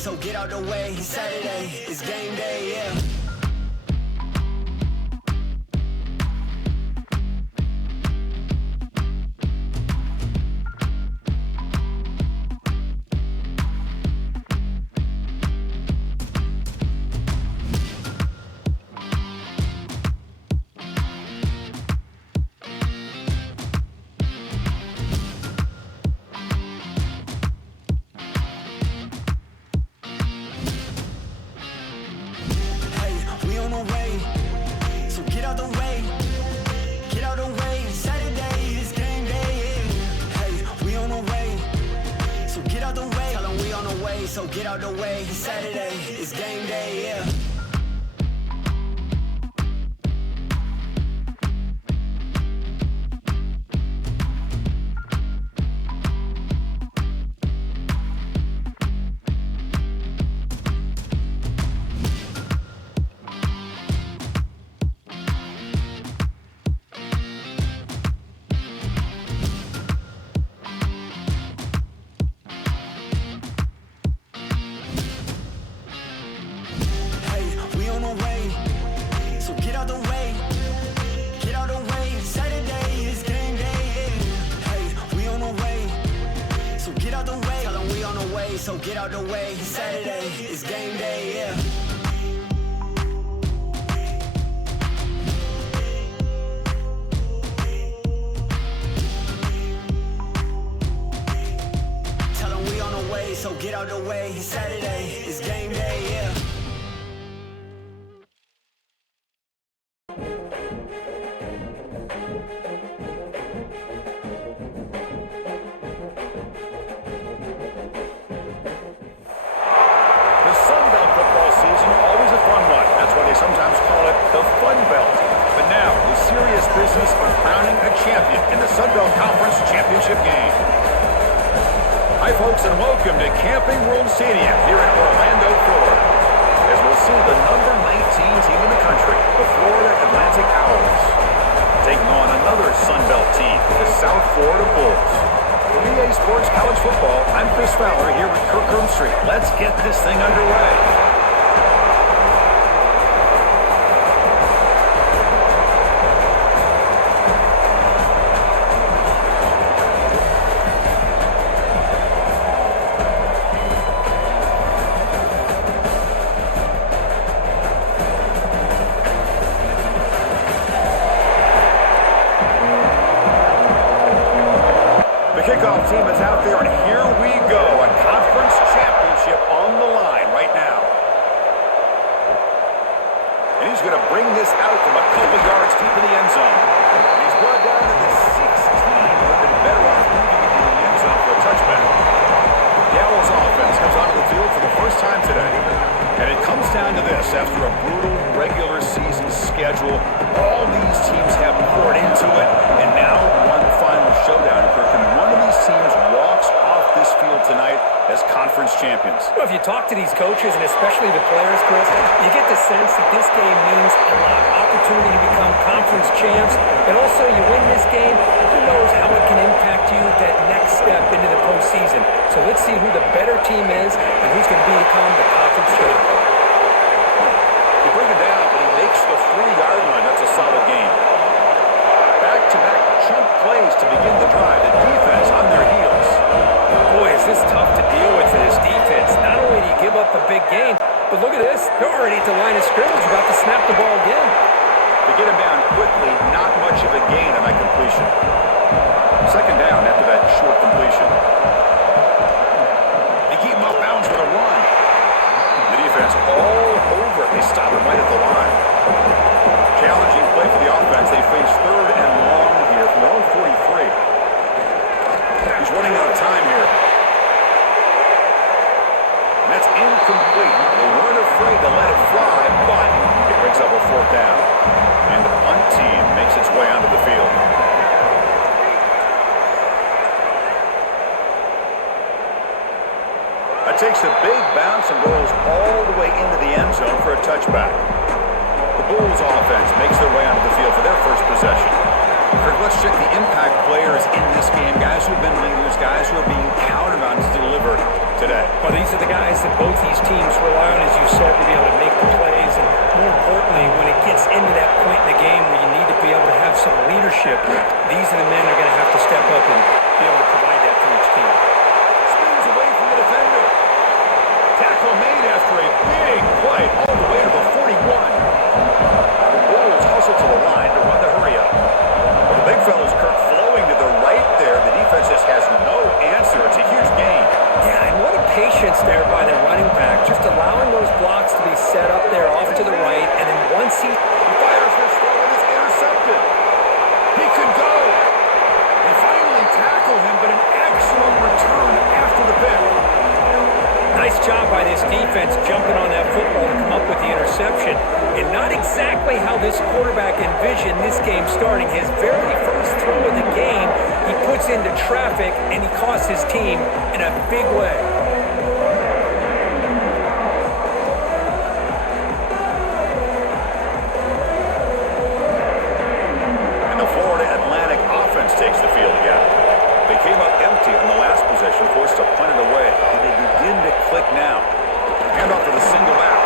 so get out the way. Saturday is game day, yeah. So get out the way, Saturday is game day, yeah. So get out the way, Saturday is game day, yeah. Tell them we on the way, so get out the way, Saturday is game day, yeah. Sometimes call it the Fun Belt. But now, the serious business of crowning a champion in the Sun Belt Conference Championship game. Hi, folks, and welcome to Camping World Stadium here in Orlando, Florida, as we'll see the number 19 team in the country, the Florida Atlantic Owls, taking on another Sun Belt team, the South Florida Bulls. For EA Sports College Football, I'm Chris Fowler here with Kirk Street. Let's get this thing underway. The kickoff team is out there, and here we go. A conference championship on the line right now. And he's going to bring this out from a couple yards deep in the end zone. And he's brought down to the 16. Would have been better off moving it in the end zone for a touchback. The Owls offense comes onto the field for the first time today. And it comes down to this. After a brutal regular season schedule, all these teams have poured into it. And now one final showdown. And one of these teams walks off this field tonight as conference champions. Well, if you talk to these coaches, and especially the players, Chris, you get the sense that this game means a lot. Opportunity to become conference champs. And also, you win this game, who knows how it can impact you that next step into the postseason. So let's see who the better team is and who's going to become the conference champion. You bring it down, and he makes the 3-yard line. That's a solid game. Back-to-back chunk plays to begin the drive. The defense on their heels. Boy, is this tough to deal with for this defense. Not only do you give up a big gain, but look at this. They're already at the line of scrimmage, about to snap the ball again. They get him down quickly. Not much of a gain on that completion. Second down after that short completion. They keep him off bounds with a run. The defense all over. They stop him right at the line. Challenging play for the offense. They face third and long here from their own 43. He's running out of time here. And that's incomplete. They weren't afraid to let it fly, but it brings up a fourth down. And the punt team makes its way onto the field. That takes a big bounce and rolls all the way into the end zone for a touchback. The Bulls offense makes their way onto the field for their first possession. Kirk, let's check the impact players in this game. Guys who have been leaders, guys who are being counted on to deliver. today? Well, these are the guys that both these teams rely on, as you said, to be able to make the plays. And more importantly, when it gets into that point in the game where you need to be able to have some leadership, these are the men that are going to have to step up and be able to provide that for each team. Spins away from the defender. Tackle made after a big play all the way to the 41. The Wolves hustle to the line to run the hurry up. Well, the big fella's Kirk flowing to the right there. The defense just has no answer. It's a huge gain. Yeah, and what a patience there by the running back, just allowing those blocks to be set up there off to the right, and then once he fires this throw and is intercepted. He could go. They finally tackle him, but an excellent return after the pick. Nice job by this defense jumping on that football to come up with the interception. And not exactly how this quarterback envisioned this game starting. His very first throw of the game, he puts into traffic, and he costs his team in a big way. And the Florida Atlantic offense takes the field again. They came up empty on the last possession, forced to punt it away, and they begin to click now. Hand off to the single back.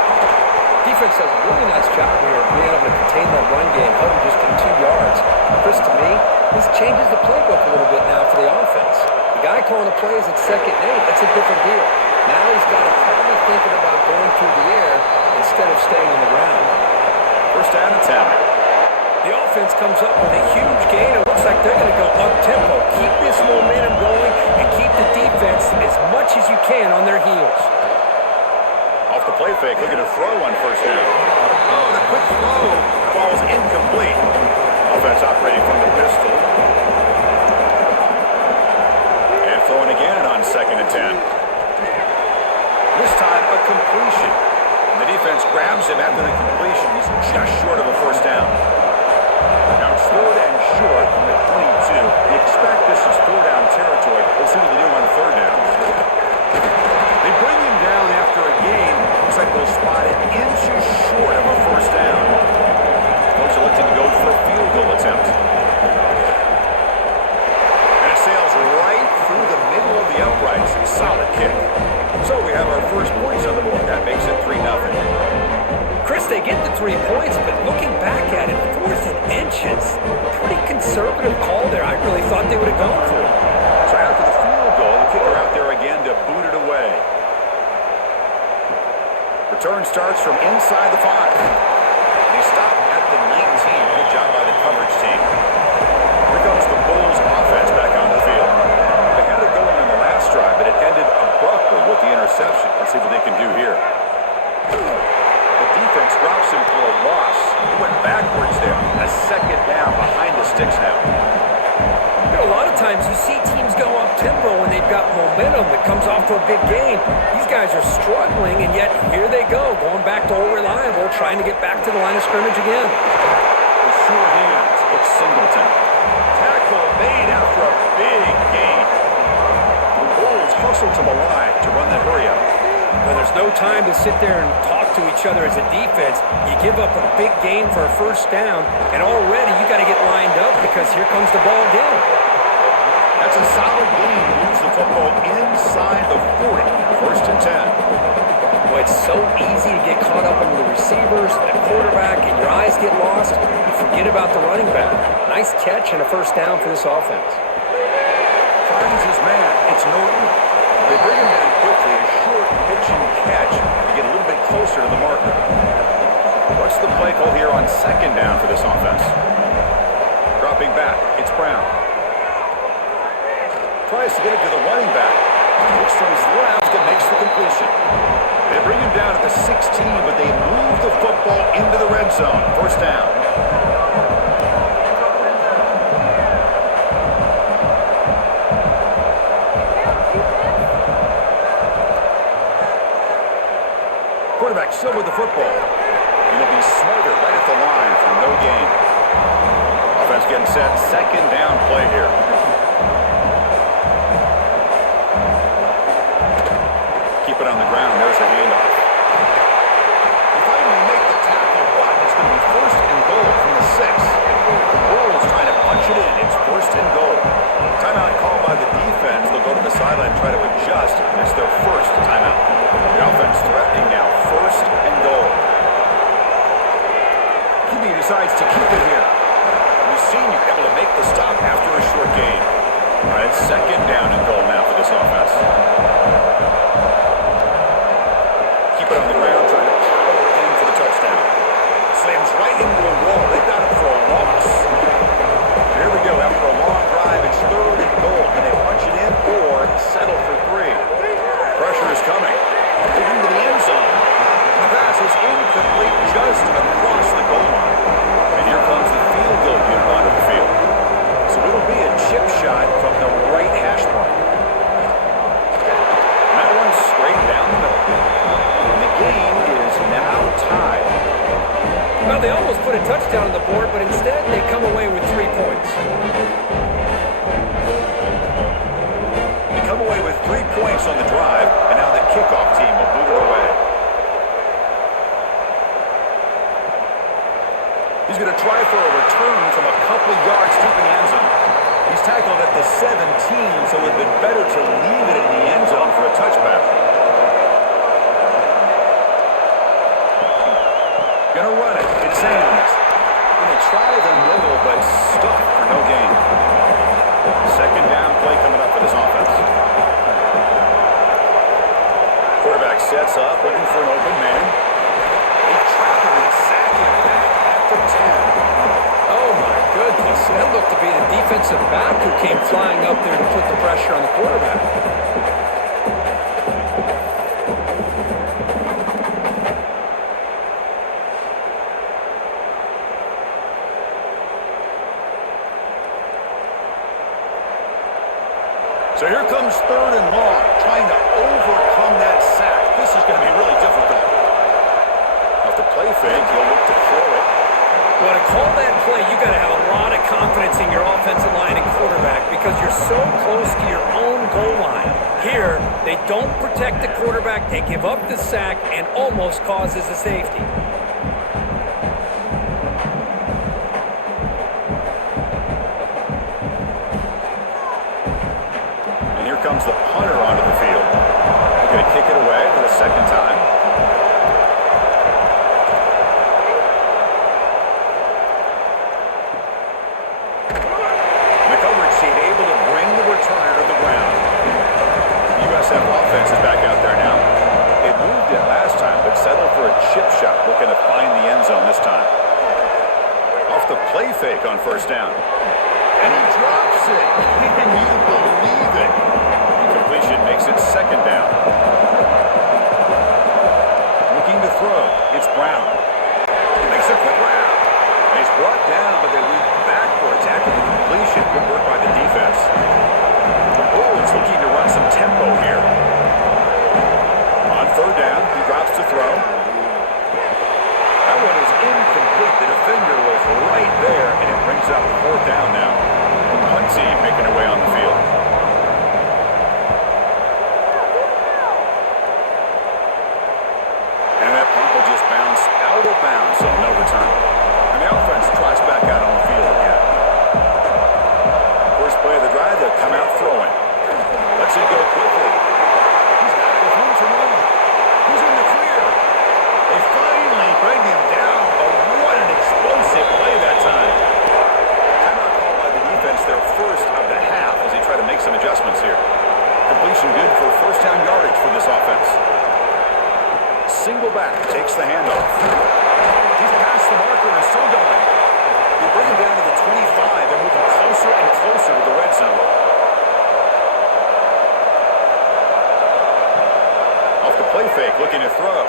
Defense does a really nice job here of being able to contain that run game, held him just in 2 yards. Chris, to me, this changes the playbook a little bit now for the offense. The guy calling the plays at 2nd and 8, that's a different deal. Now he's got to probably thinking about going through the air instead of staying on the ground. First down and 10. The offense comes up with a huge gain. It looks like they're going to go up-tempo. Keep this momentum going and keep the defense as much as you can on their heels. Off the play fake, looking to throw on first down. Oh, the quick throw falls incomplete. Offense operating from the pistol. And throwing again on 2nd and 10. This time, a completion. And the defense grabs him after the completion. He's just short of a first down. Now it's 3rd and short from the 22. You expect this is 4-down territory. We'll see what they do on 3rd down. They bring him down after a gain. Looks like they'll spot it inches short of a first down. Folks are looking to go for a field goal attempt. And it sails right through the middle of the uprights. Solid kick. So we have our first points on the board. That makes it 3-0. Chris, they get the 3 points, but looking back at it, 4th and inches, pretty conservative call there. I really thought they would have gone for it. So after the field goal, the kicker out there again to boot it away. Return starts from inside the 5. They stop at the 19. Good job by the coverage team. Here comes the Bulls offense back on the field. They had it going on the last drive, but it ended abruptly with the interception. Let's see what they can do here. The defense drops him for a loss. He went backwards there. A 2nd down behind the sticks now. You know, a lot of times you see teams go up-tempo when they've got momentum that comes off to a big game. These guys are struggling, and yet here they go, going back to old reliable, trying to get back to the line of scrimmage again. With sure hands, it's Singleton. Tackle made after a big gain. The Bulls hustle to the line to run the hurry-up. Well, there's no time to sit there and talk to each other as a defense. You give up a big gain for a first down, and already you got to get lined up because here comes the ball again. That's a solid gain. Moves the football inside the 40. 1st and 10. Boy, it's so easy to get caught up in the receivers, the quarterback, and your eyes get lost. You forget about the running back. Nice catch and a first down for this offense. Finds his man. It's Norton. They bring him down quickly. A short pitch and catch to get a little bit closer to the marker. What's the play call here on 2nd down for this offense? Dropping back. It's Brown. Tries to get it to the running back. Looks to his left and makes the completion. They bring him down at the 16, but they move the football into the red zone. First down. Quarterback still with the football. And it'll be smothered right at the line for no gain. Offense getting set. 2nd down play here. Keep it on the ground. There's a handoff. They finally make the tackle, but it's going to be 1st and goal from the 6. The Bulls trying to punch it in. It's 1st and goal. Timeout called by the defense. They'll go to the sideline and try to adjust. It's their first decides to keep it here. We've seen you able to make the stop after a short gain. All right, second down and goal now for this offense. Keep it on the ground, trying to power in for the touchdown. Slams right into a wall. They got him for a loss. Here we go. After a long drive, it's third and goal. Can they punch it in or settle for 3? Pressure is coming. Moving to the end zone. The pass is incomplete just across the goal line. And here comes the field goal unit onto the field. So it'll be a chip shot from the right hash mark. And that one's straight down the middle. And the game is now tied. Well, they almost put a touchdown on the board, but instead they come away with 3 points. They come away with 3 points on the drive, and now the kickoff team will boot it away. He's going to try for a return from a couple yards deep in the end zone. He's tackled at the 17, so it would have been better to leave it in the end zone for a touchback. Gonna run it. It's Sands. Gonna try the middle, but stuffed for no gain. Second down play coming up for this offense. Quarterback sets up, looking for an open man. They trap him and sack him back at the 10. Oh, my goodness. That looked to be the defensive back who came flying up there to put the pressure on the quarterback. So here comes third and long, trying to overcome that sack. This is going to be really difficult. Off the play fake, he'll look to throw it. Well, to call that play, you got to have a lot of confidence in your offensive line and quarterback because you're so close to your own goal line. Here, they don't protect the quarterback, they give up the sack, and almost causes a safety. Comes the punter onto the field. They're going to kick it away for the second time. The coverage team able to bring the returner to the ground. The USF offense is back out there now. They moved it last time, but settled for a chip shot, looking to find the end zone this time. Off the play fake on first down. And he drops it. Can you believe it? Makes it second down. Looking to throw. It's Brown. He makes a quick round. And he's brought down, but they lead backwards after the completion. Good work by the defense. Oh, it's looking to run some tempo here. On third down, he drops to throw. That one is incomplete. The defender was right there, and it brings up fourth down now. The punt team making their way on the field. Bounds, so no return. And the offense tries back out on the field again. First play of the drive, they'll come out throwing. Lets it go quickly. He's got it with room to run. He's in the clear. They finally bring him down, but what an explosive play that time. Timeout called by the defense, their first of the half, as they try to make some adjustments here. Completion good for first down yardage for this offense. Single back, takes the handoff. He's past the marker and still going. They bring him down to the 25 and moving closer and closer to the red zone. Off the play fake, looking to throw.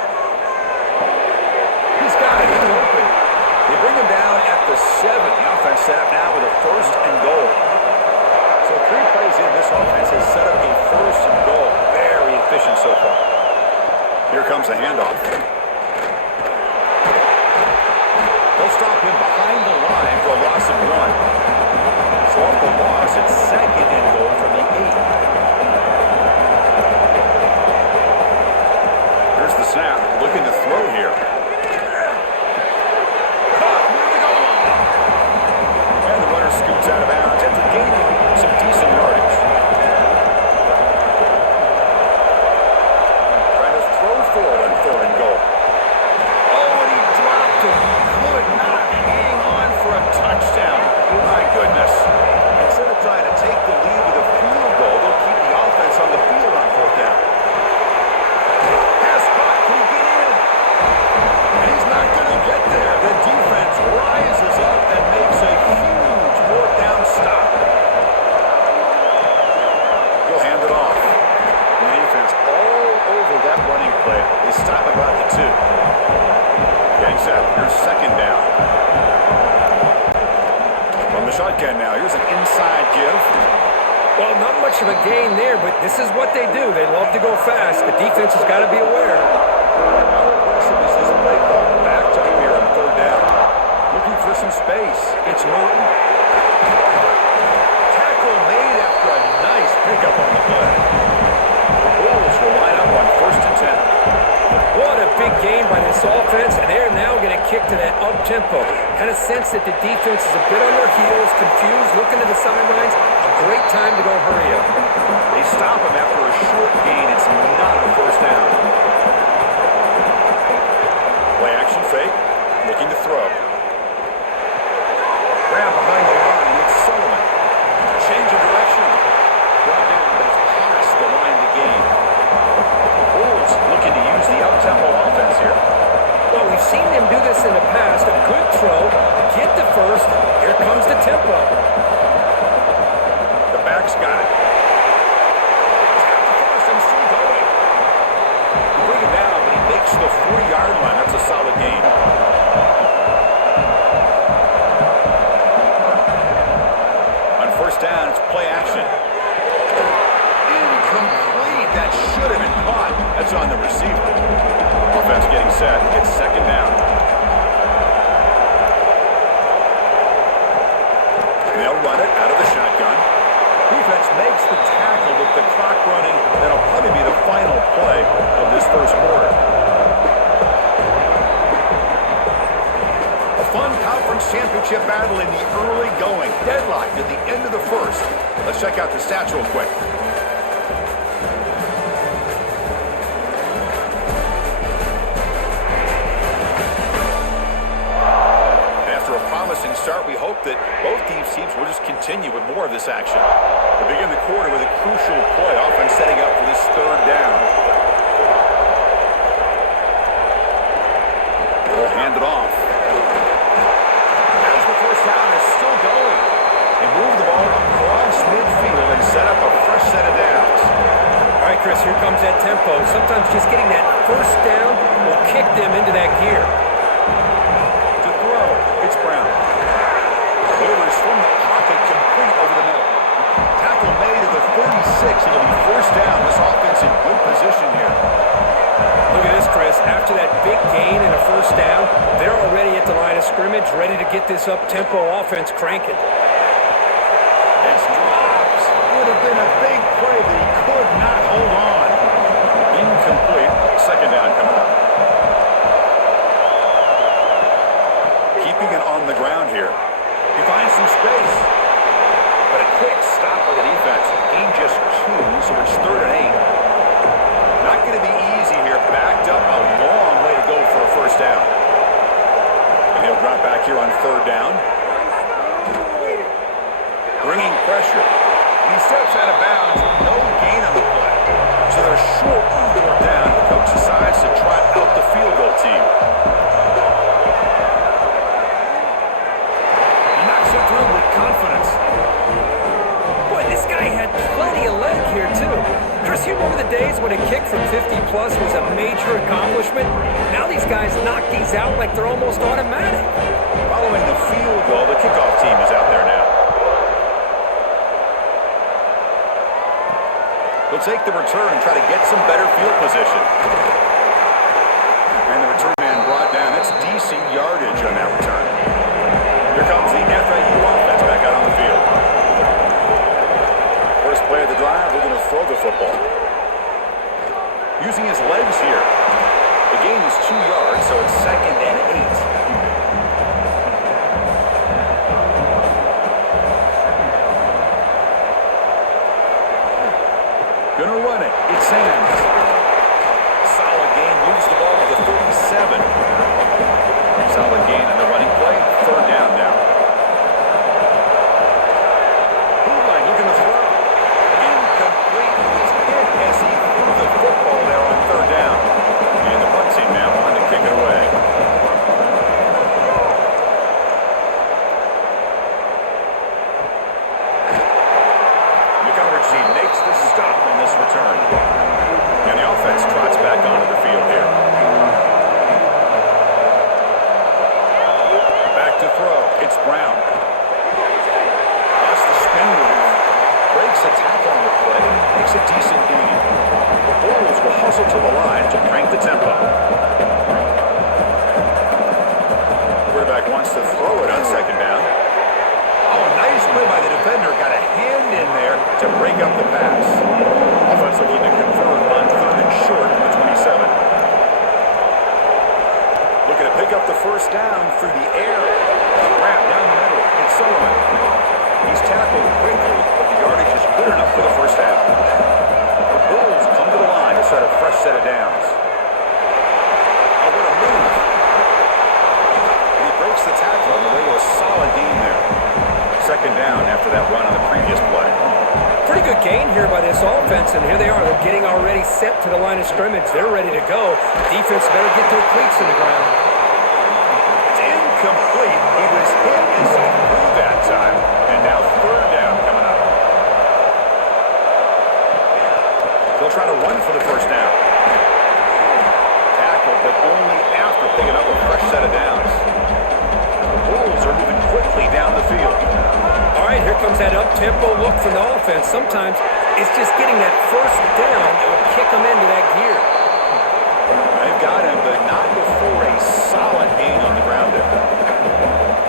He's got it, he's open. They bring him down at the 7. The offense set up now with a first and goal. So 3 plays in, this offense has set up a first and goal. Very efficient so far. Here comes the handoff. They'll stop him behind the line for a loss of 1. So off the loss, it's second and goal from the 8. Here's the snap, looking to throw here. Caught near the goal line. And the runner scoots out of bounds after gaining some decent yardage. Forward on third and goal. Oh, and he dropped him. He could not hang Getting set. Here's second down. From the shotgun now. Here's an inside give. Well, not much of a gain there, but this is what they do. They love to go fast. The defense has got to be aware. This is play call. Backed up here on third down. Looking for some space. It's Norton. Tackle made after a nice pickup on the play. The Bulls will line up on 1st and 10. What a big game by this offense, and they're now going to kick to that up-tempo. Kind of sense that the defense is a bit on their heels, confused, looking to the sidelines. A great time to go hurry up. They stop him after a short gain. It's not a first down. Play action fake, looking to throw. Grab behind the line, and it's Sullivan. Change of direction. Brought down, but it's past the line to gain. The Bulls looking to use the up-tempo offense here. Well, we've seen them do this in the past. A good throw, get the first. Here comes the tempo. The back's got it. He's got the first and still going. You bring it down, but he makes the 40-yard line. That's a solid gain. On first down, it's play action. Incomplete. That should have been caught. That's on the receiver. Offense getting set. It's second down. And they'll run it out of the shotgun. Defense makes the tackle with the clock running. That'll probably be the final play of this first quarter. A fun conference championship battle in the early going. Deadlock at the end of the first. Let's check out the stats real quick. Start. We hope that both these teams will just continue with more of this action. They begin the quarter with a crucial play, offense setting up for this third down. They'll hand it off. As the first down is still going. They move the ball across midfield and set up a fresh set of downs. All right, Chris, here comes that tempo. Sometimes just getting that first down will kick them into that gear. To throw, it's Brown. Delivers from the pocket, complete over the middle. Tackle made at the 36. It'll be first down. This offense in good position here. Look at this, Chris. After that big gain and a first down, they're already at the line of scrimmage, ready to get this up-tempo offense cranking. It's drops. Would have been a big play, but he could not hold on. Incomplete. Second down coming up. Keeping it on the ground here. He finds some space. But a quick stop by the defense. Gain just 2, so it's 3rd and 8. Not going to be easy here. Backed up a long way to go for a first down. And he'll drop back here on 3rd down. Bringing pressure. He steps out of bounds. No gain on the play. So they're short on 4th down. The coach decides to trot out the field goal team. Through with confidence. Boy, this guy had plenty of leg here, too. Chris, you remember the days when a kick from 50-plus was a major accomplishment? Now these guys knock these out like they're almost automatic. Following the field goal, the kickoff team is out there now. They'll take the return and try to get some better field position. And the return man brought down. That's decent yardage on that return. Here comes the FAU offense back out on the field. First play of the drive, we're going to throw the football. Using his legs here. The gain is 2 yards, so it's 2nd and 8. Gonna run it. It's Sands. Solid gain. Moves the ball to the 37. Solid gain on the running play. 3rd down now. Bootleg looking to throw. Incomplete. He's hit as he threw the football there on 3rd down. And the punt team now on to kick it away. a decent gain. The Bulls will hustle to the line to crank the tempo. Quarterback wants to throw it on second down. Oh, nice play by the defender. Got a hand in there to break up the pass. Offense looking to convert on third and short from the 27. Looking to pick up the first down through the air. Wrap down the middle. It's Sullivan. He's tackled quickly, but the yardage is good enough for the first down. The Bulls come to the line to set a fresh set of downs. Oh, what a move. And he breaks the tackle on the way to a solid gain there. Second down after that run on the previous play. Pretty good gain here by this offense, and here they are. They're getting already set to the line of scrimmage. They're ready to go. Defense better get their cleats in the ground. It's incomplete. He was hit inside through that time. And now third down coming up. They'll try to run for the first down. Tackle, but only after picking up a fresh set of downs. The Bulls are moving quickly down the field. All right, here comes that up-tempo look from the offense. Sometimes it's just getting that first down that will kick them into that gear. They've got him, but not before a solid gain on the ground there.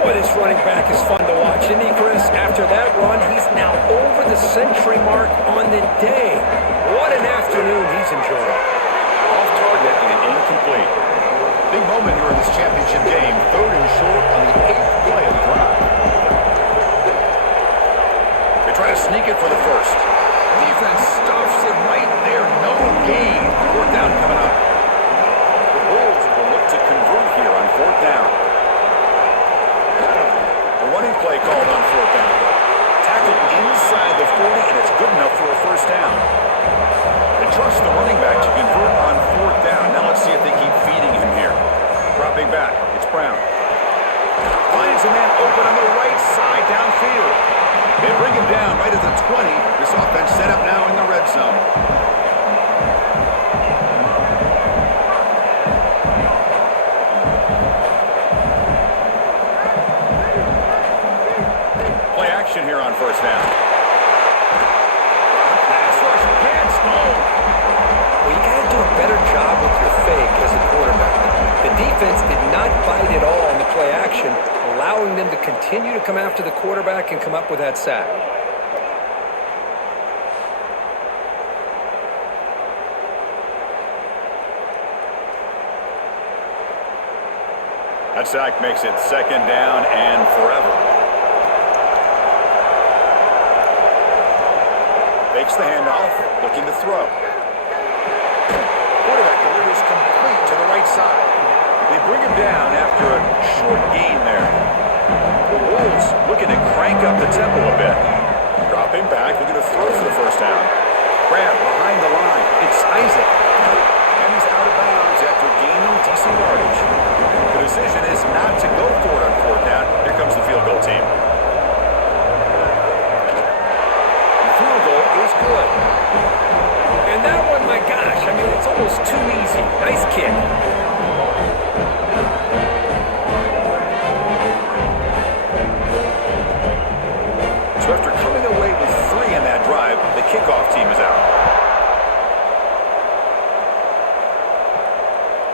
Boy, this running back is fun to watch, isn't he, Chris? After that run, he's now over the century mark on the day. What an afternoon he's enjoying. Off target and incomplete. Big moment here in this championship game. Third and short on the 8th play of the drive. They try to sneak it for the first. Defense stuffs it right there. No gain. Fourth down coming up. The Bulls will look to convert here on fourth down. A running play called on fourth down. Tackled inside the 40, and it's good enough for a first down. They trust the running back to convert on fourth down. Now let's see if they keep feeding him here. Dropping back, it's Brown. Finds a man open on the right side downfield. They bring him down right at the 20. This offense set up now in the red zone. Play action here on first down. Pass rush against home. Well, you got to do a better job with your fake as a quarterback. The defense did not bite at all on the play action, allowing them to continue to come after the quarterback and come up with that sack. That sack makes it second down and forever. Fakes the handoff, looking to throw. Quarterback delivers complete to the right side. They bring him down after a short gain there. The Wolves looking to crank up the tempo a bit. Dropping back, looking to throw for the first down. Grab behind the line. It's Isaac. And he's out of bounds after gaining decent yardage. The decision is not to go for it on fourth down. Here comes the field goal team. The field goal is good. And that one, my gosh, I mean, it's almost too easy. Nice kick. So after coming away with 3 in that drive, the kickoff team is out.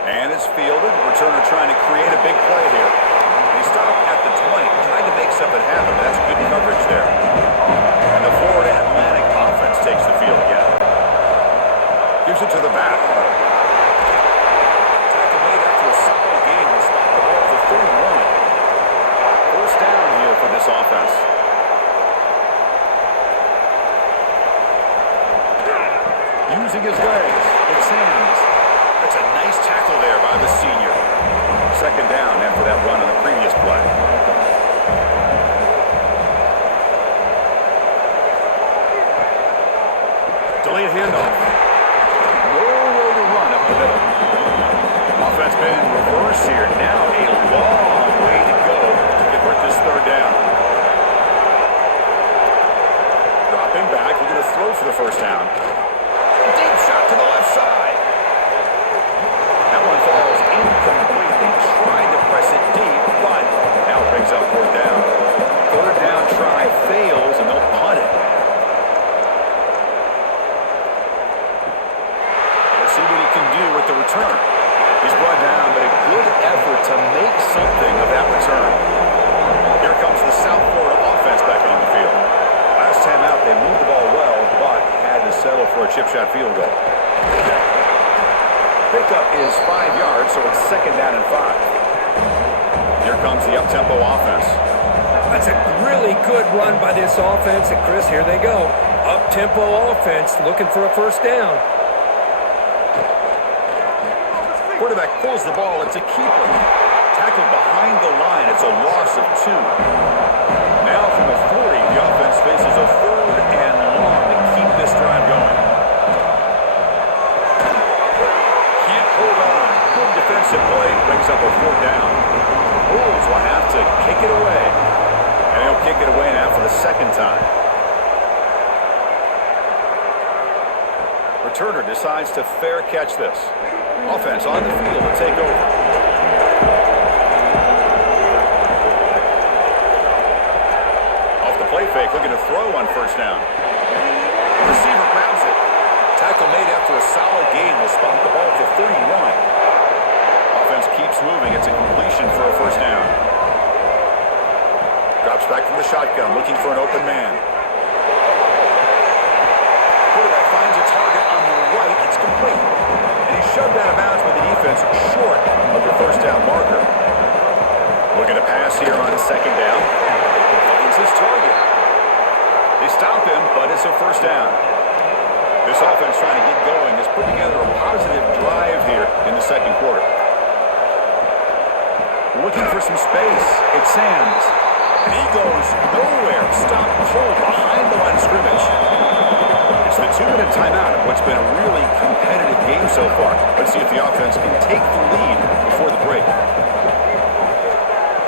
And it's fielded. Returner trying to create a big play here. They stop at the 20, trying to make something happen. That's good coverage there. And the Florida Atlantic offense takes the field again. Gives it to the back. Tackle made after a solid game. They stop the ball for 31. First down here for this offense. Using his legs, it's Sands. That's a nice tackle there by the senior. Second down after that run on the previous play. Delayed handoff. No way to run up the middle. Offense been in reverse here. Now a long way to go to convert this third down. Dropping back, we're going to throw for the first down. Deep shot to the left side. That one falls incomplete. They tried to press it deep, but now brings up fourth down. Third down try fails, and they'll punt it. to make something of that return. Here comes the South Florida offense back on the field. Last time out, they moved the ball well, but had to settle for a chip shot field goal. Pickup is 5 yards, so it's 2nd down and 5. Here comes the up-tempo offense. That's a really good run by this offense. And, Chris, here they go. Up-tempo offense looking for a first down. Quarterback pulls the ball. It's a keeper. Tackled behind the line. It's a loss of 2. Now from the 40, the offense faces a 3rd and long to keep this drive going. Can't hold on. Good defensive play. Brings up a 4th down. Bulls will have to kick it away. And they'll kick it away now for the 2nd time. Returner decides to fair catch this. Offense on the field to take over. Off the play fake, looking to throw on first down. Receiver grabs it. Tackle made after a solid gain. Will spot the ball for 31. Offense keeps moving. It's a completion for a first down. Drops back from the shotgun, looking for an open man. Quarterback finds a target on the right. It's complete. And he's shoved out of bounds by the defense short of the first down marker. Looking to pass here on 2nd down. Finds his target. They stop him, but it's a first down. This offense trying to get going is putting together a positive drive here in the 2nd quarter. Looking for some space. It's Sands. And he goes nowhere. Stop cold behind the line of scrimmage. It's the 2-minute timeout of what's been a really competitive game so far. Let's see if the offense can take the lead before the break.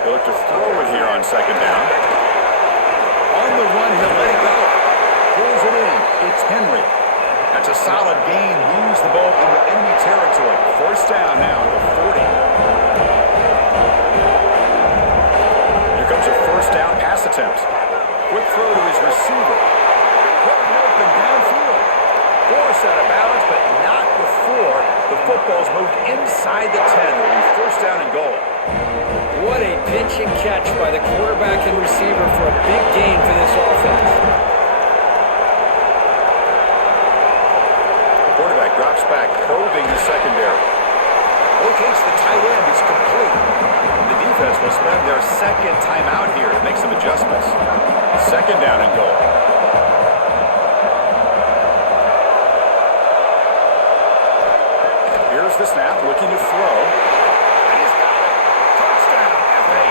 He'll look to throw it here on 2nd down. On the run, he'll let it go. Pulls it in. It's Henry. That's a solid gain. Moves the ball into enemy territory. First down now at the 40. Here comes a first down pass attempt. Quick throw to his receiver. Putting open downfield. Force out of balance, but not before the football's moved inside the 10. It'll be first down and goal. What a pitch and catch by the quarterback and receiver for a big gain for this offense. Quarterback drops back, probing the secondary. Locates the tight end. It's complete. The defense will spend their 2nd timeout here to make some adjustments. 2nd down and goal. Here's the snap, looking to throw. And he's got it. Touchdown, FAU.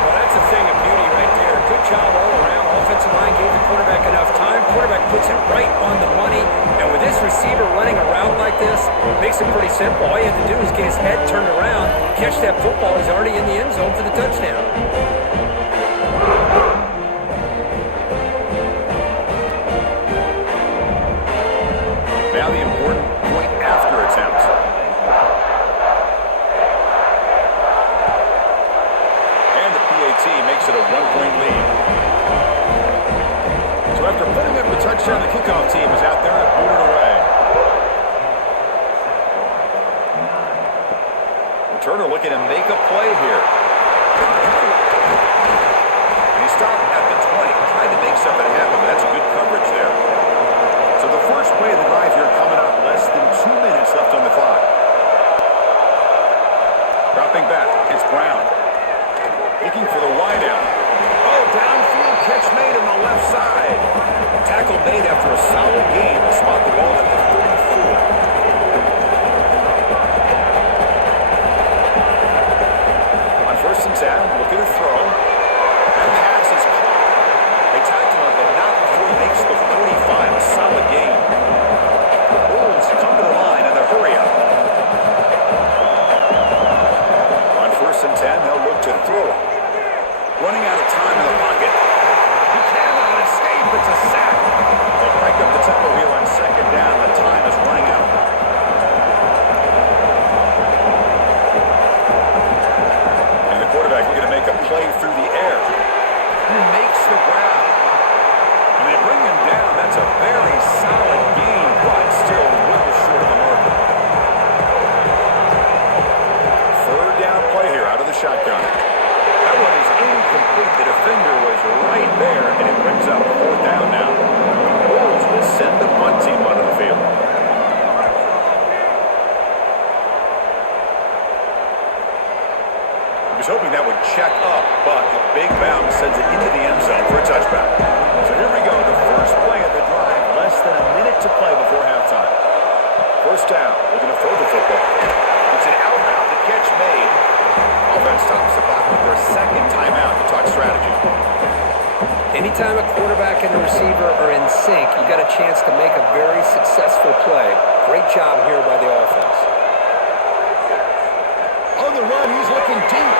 Well, that's a thing of beauty right there. Good job all around. Offensive line gave the quarterback enough time. Quarterback puts it right on the money. And with this receiver running around like this, makes it pretty simple. All you have to do is get his head turned around, catch that football. He's already in the end zone for the touchdown. Now the important point after attempt. And the PAT makes it a 1-point lead. So after putting up the touchdown, the kickoff team is out there to boot it away. Returner looking to make a play here. And he stopped at the 20, trying to make something happen, but that's good coverage there. So the first play of the drive here coming up, less than 2 minutes left on the clock. Dropping back, it's Brown. Looking for the wideout. Oh, downfield catch made on the left side. Tackle made after a solid gain to spot the ball at the 34. On 1st and 10, looking to throw. That pass is caught. They tackle him, but not before he makes the 45. A solid gain. Bulls come to the line and they'll hurry up. On 1st and 10, they'll look to throw it. Running out of time in the pocket. He cannot escape. It's a sack. They crank up the tempo here on 2nd down. The time was hoping that would check up, but a big bounce sends it into the end zone for a touchback. So here we go, the first play of the drive, less than a minute to play before halftime. First down, looking to throw the football. It's an outbound, the catch made. Offense stops the clock with their second timeout to talk strategy. Anytime a quarterback and a receiver are in sync, you got a chance to make a very successful play. Great job here by the offense. On the run, he's looking deep.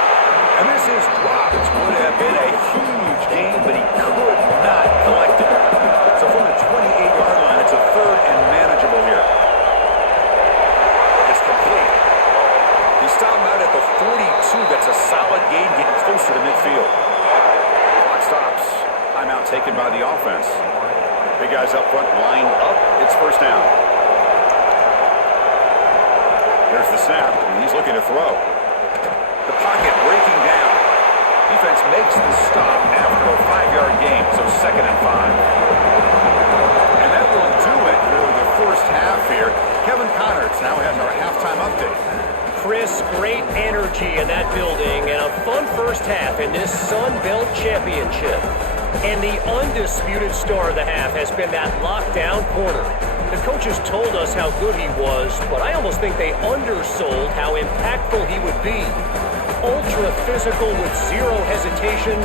And this is dropped. Would have been a huge gain, but he could not collect it. So from the 28-yard line, it's a third and manageable here. It's complete. He stopped out at the 42. That's a solid gain, getting closer to midfield. Clock stops. Timeout taken by the offense. Big guys up front lined up. It's first down. There's the snap, and he's looking to throw. The pocket breaking down. Defense makes the stop after a 5-yard gain, so 2nd and 5. And that will do it for the first half here. Kevin Connors now has our halftime update. Chris, great energy in that building and a fun first half in this Sun Belt Championship. And the undisputed star of the half has been that lockdown corner. The coaches told us how good he was, but I almost think they undersold how impactful he would be. Ultra physical with zero hesitation,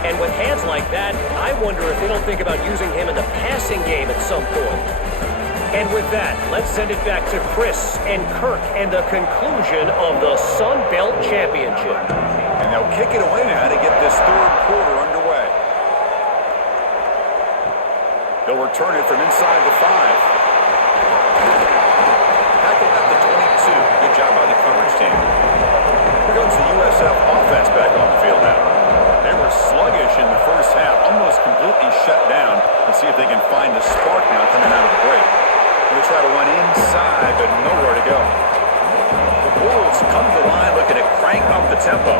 and with hands like that, I wonder if they don't think about using him in the passing game at some point. And with that, let's send it back to Chris and Kirk and the conclusion of the Sun Belt Championship. And they'll kick it away now to get this third quarter underway. They'll return it from inside the 5. Tackled at the 22. Good job by the coverage team. Here comes the USF offense back on the field now. They were sluggish in the first half, almost completely shut down. Let's see if they can find a spark now coming out of the break. They'll try to run inside, but nowhere to go. The Wolves come to the line looking to crank up the tempo.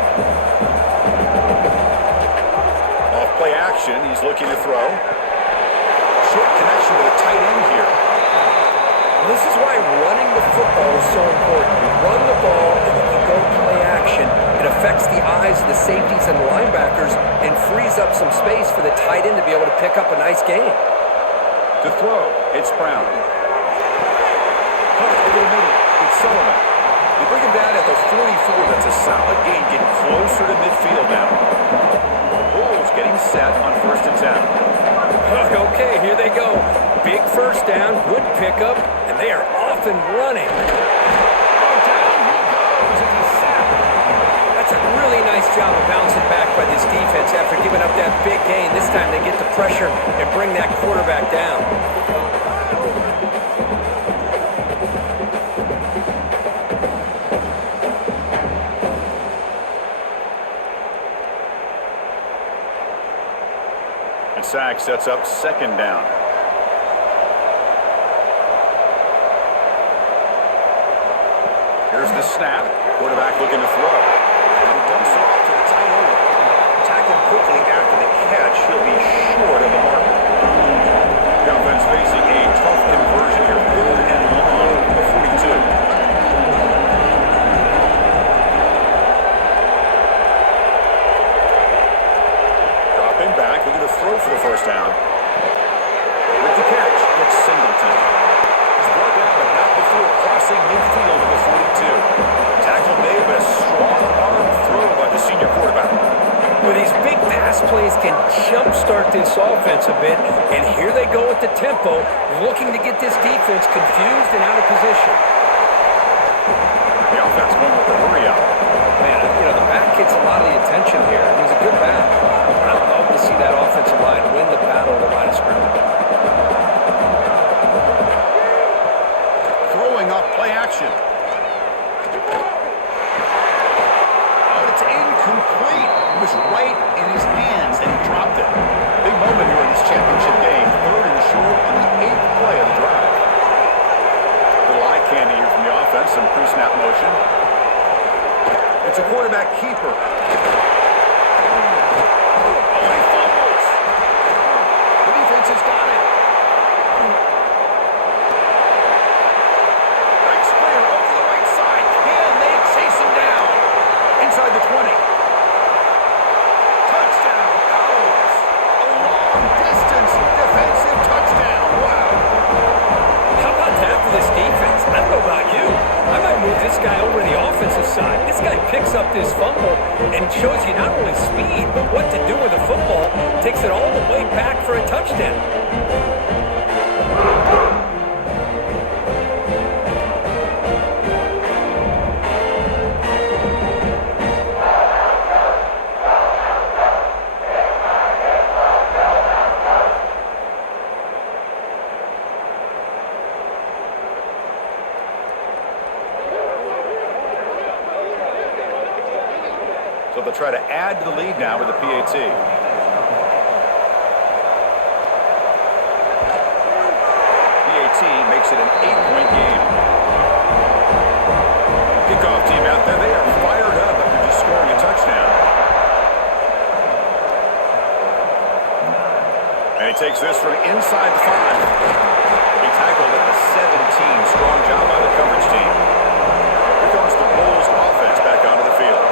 Off play action, he's looking to throw. Short connection to the tight end here. This is why running the football is so important. You run the ball and then you go play action. It affects the eyes of the safeties and the linebackers and frees up some space for the tight end to be able to pick up a nice gain. To throw, it's Brown. Cut over the middle, it's Sullivan. They bring him down at the 44. That's a solid gain, getting closer to midfield now. Wolves getting set on 1st and 10. Okay, here they go. Big first down, good pickup, and they are off and running. That's a really nice job of bouncing back by this defense after giving up that big gain. This time they get the pressure and bring that quarterback down. And sack sets up 2nd down. Here's the snap. Quarterback looking to throw. He dumps it off to the tight end. Tackled quickly after the catch. He'll be short of the marker. The offense facing a tough conversion here. 3rd and long from the 42. Dropping back. Looking to throw for the first down. With the catch, it's Singleton. He's brought down, but not before crossing midfield of the 42. Tackle made, but a strong arm throw by the senior quarterback. Well, these big pass plays can jumpstart this offense a bit, and here they go at the tempo, looking to get this defense confused and out of position. The offense going with the hurry out. Man, the back gets a lot of the attention here. He's a good back. I would love to see that offensive line win the battle of the line of scrimmage. Throwing off play action. Oh, it's incomplete. It was right in his hands, and he dropped it. Big moment here in this championship game. 3rd and short on the 8th play of the drive. Little eye candy here from the offense. Some pre-snap motion. It's a quarterback keeper. Oh, he fumbles. The defense has got it. Nice clear over the right side. Can they chase him down? And inside the 20. Touchdown, Owls! A long-distance defensive touchdown. Wow. How about that for this defense? I don't know about you. I might move this guy over to the offensive side. This guy picks up this fumble and shows you not only speed, but what to do with the football. Takes it all the way back for a touchdown. So they'll try to add to the lead now with the PAT. PAT makes it an 8-point game. Kickoff team out there. They are fired up after just scoring a touchdown. And he takes this from inside the 5. He tackled at the 17. Strong job by the coverage team. Here comes the Bulls offense back onto the field.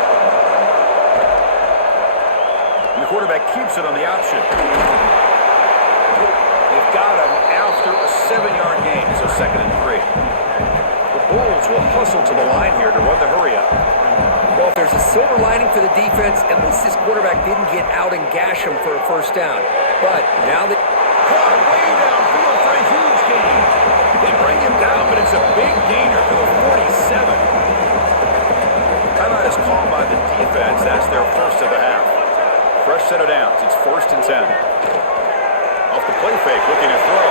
Quarterback keeps it on the option. They've got him after a 7-yard gain, so 2nd and 3. The Bulls will hustle to the line here to run the hurry-up. Well, if there's a silver lining for the defense, at least this quarterback didn't get out and gash him for a first down. But now that... Caught way downfield for a huge gain. They bring him down, but it's a big gainer for the 47. Timeout is called by the defense. That's their first of the half. Fresh set of downs. It's 1st and 10. Off the play fake, looking to throw.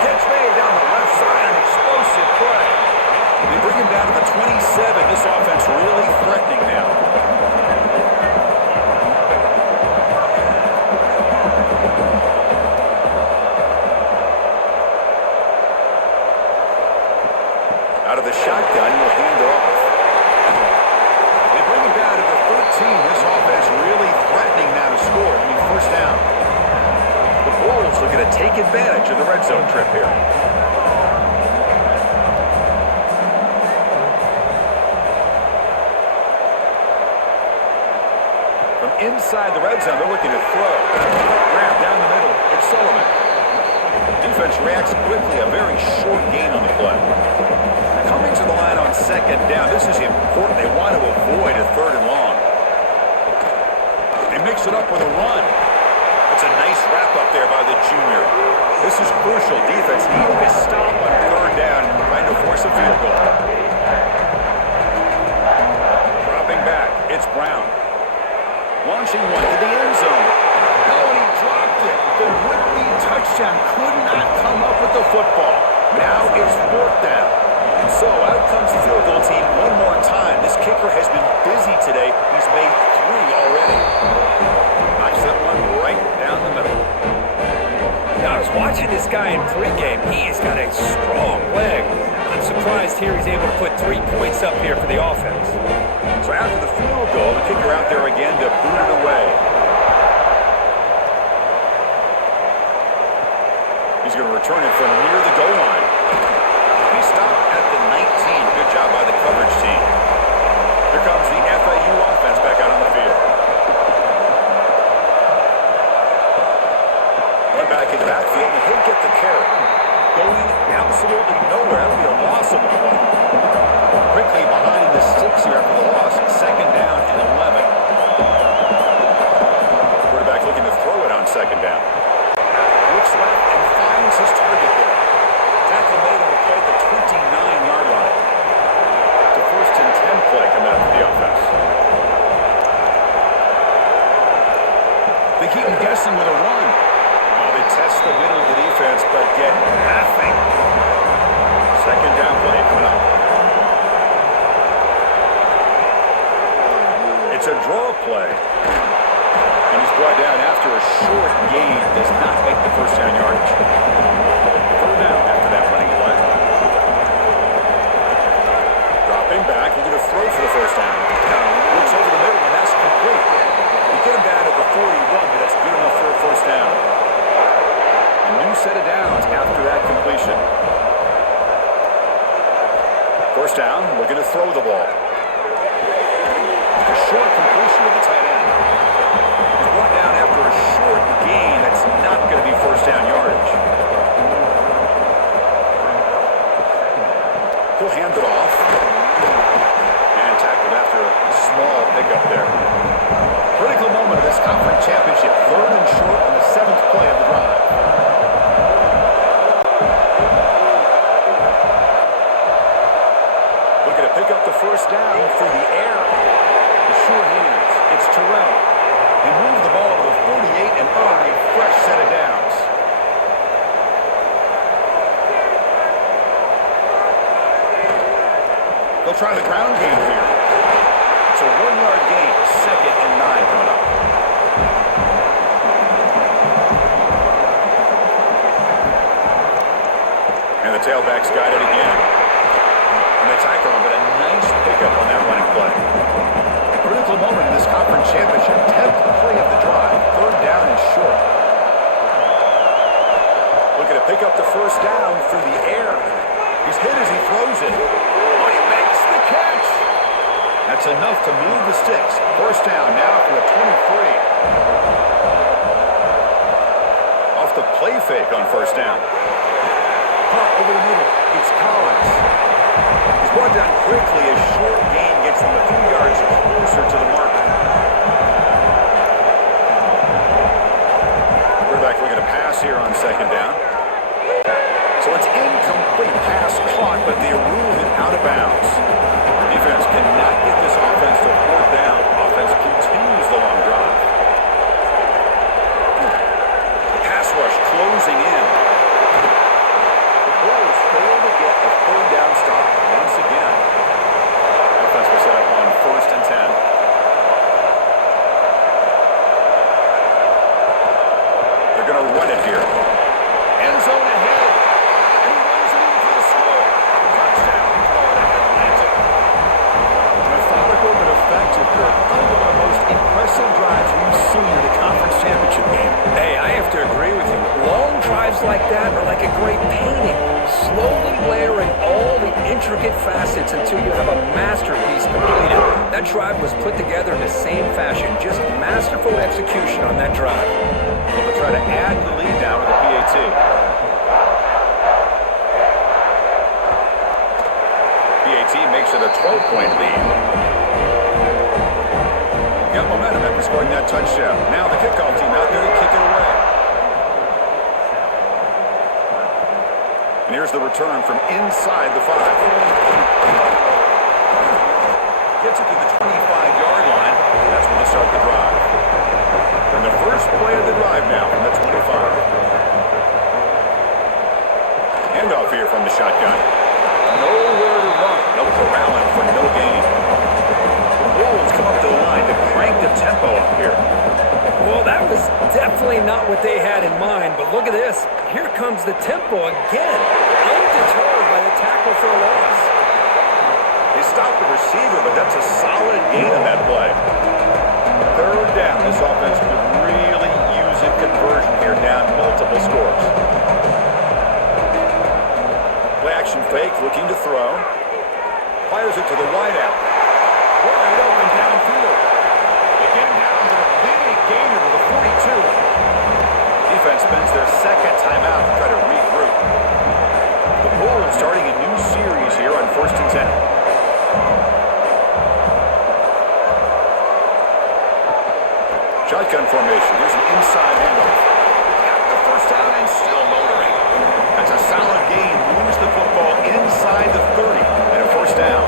Catch made down the left side, an explosive play. They bring him down to the 27. This offense really threatening now. Out of the shotgun, he'll hand it off. They bring him down to the 13. This offense really threatening now to score. I mean, first down. The Bulls looking to take advantage of the red zone trip here. From inside the red zone, they're looking to throw. Grab down the middle. It's Sullivan. Defense reacts quickly. A very short gain on the play. Coming to the line on 2nd down. This is important. They want to avoid a 3rd and long. They mix it up with a run. It's a nice wrap-up there by the junior. This is crucial. Defense needing to stop on 3rd down, trying to force a field goal. Dropping back. It's Brown. Launching one to the end zone. No, and he dropped it. The would-be touchdown could not come up with the football. Now it's 4th down. So out comes the field goal team one more time. This kicker has been busy today. He's made 3 already. Knocks that one right down the middle. Now, I was watching this guy in pregame. He has got a strong leg. I'm surprised here he's able to put 3 points up here for the offense. So after the field goal, the kicker out there again to boot it away. He's going to return it from near the goal line. He stopped at the 19. Good job by the coverage team. Here comes the FAU offense back out on the field. One back in the backfield, and he'll get the carry. Going absolutely nowhere. That'll be a loss of the play. Quickly behind the sticks here after the loss. 2nd down and 11. Quarterback looking to throw it on 2nd down. Looks left and finds his target there. Tackle made on the play at the 29-yard line. It's a 1st and 10 play coming up for the offense. They keep him guessing with a run. They test the middle of the defense, but get nothing. 2nd down play coming up. It's a draw play. And he's brought down after a short gain. Does not make the first down yardage. 3rd down after that running play. Dropping back. He's going to throw for the first down. Looks over the middle, and that's complete. You get him down at the 41, but that's good enough for a first down. A new set of downs after that completion. First down, we're going to throw the ball. A up there. Critical moment of this conference championship. 3rd and short on the 7th play of the drive. Looking to pick up the first down through the air. The short hands. It's Terrell. He moved the ball to the 48 and earned a fresh set of downs. They'll try the ground game here. It's a 1-yard gain. 2nd and 9 coming up. And the tailback's got it again. And they tackle him, but a nice pickup on that running play. Critical moment in this conference championship. 10th play of the drive. 3rd down and short. Looking to pick up the first down through the air. He's hit as he throws it. Oh, he makes the catch. That's enough to move the sticks. First down now for the 23. Off the play fake on first down. Pop over the middle. It's Collins. He's brought down quickly as short gain gets them a few yards closer to the mark. Quarterback looking to pass here on 2nd down. So it's incomplete pass caught, but they ruled it out of bounds. Defense cannot get this offense to 4th down. Offense continues the long drive. Pass rush closing in. The Bulls fail to get a 3rd down stop once again. Offense will set up on 1st and 10. They're going to run it here. End zone ahead. And he runs it in for the score. Touchdown, Florida Atlantic. Methodical but effective, Kirk. Probably one of the most impressive drives we've seen in the conference championship game. Hey, I have to agree with you. Long drives like that are like a great painting. Slowly layering all the intricate facets until you have a masterpiece completed. That drive was put together in the same fashion. Just masterful execution on that drive. Well, they'll try to add the lead now with the PAT. PAT makes it a 12-point lead. Got momentum after scoring that touchdown. Now the kickoff team out there to kick it away. And here's the return from inside the 5. Gets it to the 25-yard line. That's when they start the drive. And the first play of the drive now from the 25. Handoff here from the shotgun. Nowhere to run. No corralling for no gain. The Bulls come up to the line to crank the tempo up here. Well, that was definitely not what they had in mind, but look at this. Here comes the tempo again. Undeterred by the tackle for a loss. They stopped the receiver, but that's a solid gain in that play. 3rd down. This offense could really use a conversion here, down multiple scores. Play action fake, looking to throw. Fires it to the wideout. Wide open downfield. They get him down to the big gainer to the 42. Defense spends their 2nd timeout to try to regroup. The Bulls starting a new series here on 1st and 10. Shotgun formation. Here's an inside handoff. Got the first down and still motoring. That's a solid gain. Moves the football inside the 30 and a 1st down.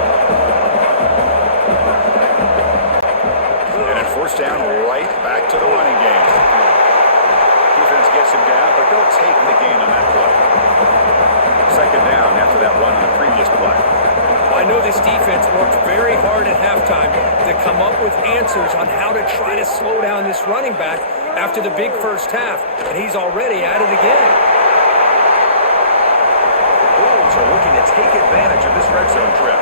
And a 1st down right back to the running game. Defense gets him down, but they'll take the gain on that play. 2nd down after that run on the previous play. I know this defense worked very hard at halftime to come up with answers on how to try to slow down this running back after the big first half, and he's already at it again. The Bulls are looking to take advantage of this red zone trip.